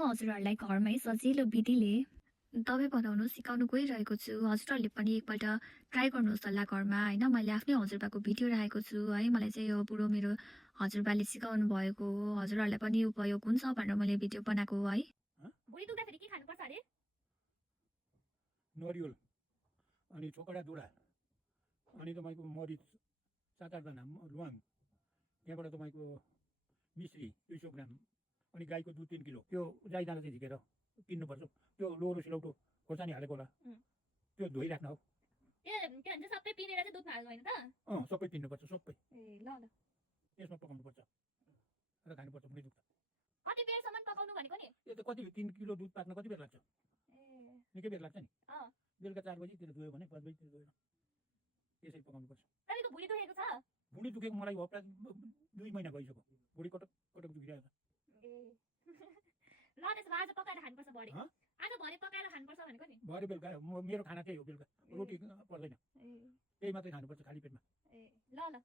हजुरहरूलाई घरमै सजिलो विधिले दबाई बनाउनु सिकाउनु गइरहेको छु। हजुरहरूले पनि एकपल्ट ट्राई गर्नुहोस् होला घरमा होइन। मैले आफ्नै हजुरबाको भिडियो राखेको छु है। मलाई चाहिँ यो बुढो मेरो हजुरबाले सिकाउनु भएको हो। हजुरहरूलाई पनि उपयोग हुन्छ भनेर मैले भिडियो बनाएको हो है। भुँडी दुख्दाखेरि के खानुपर्छ अरे? नरिवल अनि छोकडा दुडा अनि तपाईँको मरिच 7-8 दाना ल्वाङ, त्यहाँबाट तपाईँको मिश्री 200 ग्राम अनि गाईको दुध 3 किलो। त्यो गाई दाना चाहिँ झिकेर किन्नुपर्छ। त्यो लोहोरो सिलौटो खोर्सानी हालेको होला, त्यो धोइराख्नु हो। के भन्छ सबै पिनेर चाहिँ दुधमा हाल्नु होइन त? सबै पिन्नुपर्छ, सबै ए ल ल। त्यसमा पकाउनुपर्छ र खानुपर्छ। भुँडी दुख्दा कति बेरसम्म पकाउनु भनेको नि? यो त कति 3 किलो दुध पाक्न कति बेर लाग्छ? ए निकै बेर लाग्छ नि। बेलुका 4 बजीतिर दुयो भने 5 बजीतिर दुयो, त्यसरी पकाउनुपर्छ। तपाईँको भुँडी दुखेको छ? भुँडी दुखेको मलाई हो प्राय 2 महिना भइसक्यो। भुँडी कटक कटक दुखिरहेको छ। ए ल त्यसो भए आज पकाएर खानुपर्छ भरे। आज भरे पकाएर खानुपर्छ भनेको नि। भरे बेलुका मेरो खाना त्यही हो। बेलुका रोटी पर्दैन, ए त्यही मात्रै खानुपर्छ खाली पेटमा। ए ल ल।